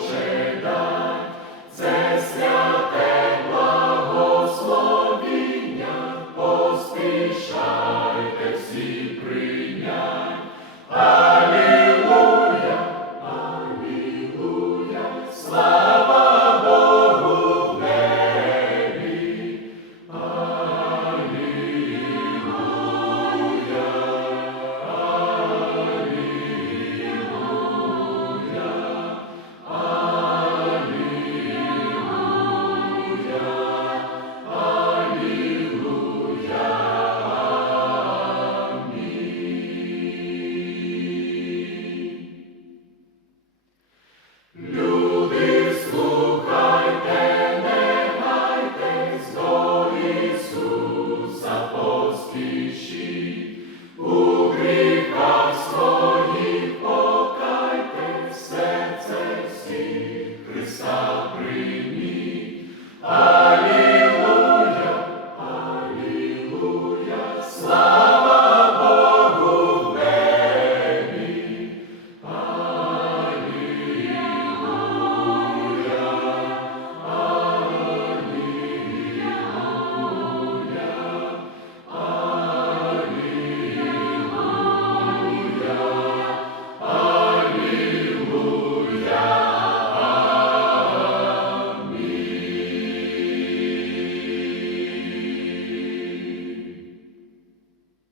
Boże daj. Люди, слухайте, не гайтесь до Ісуса поспішіть, у гріхах своїх покайте серце всіх Христа.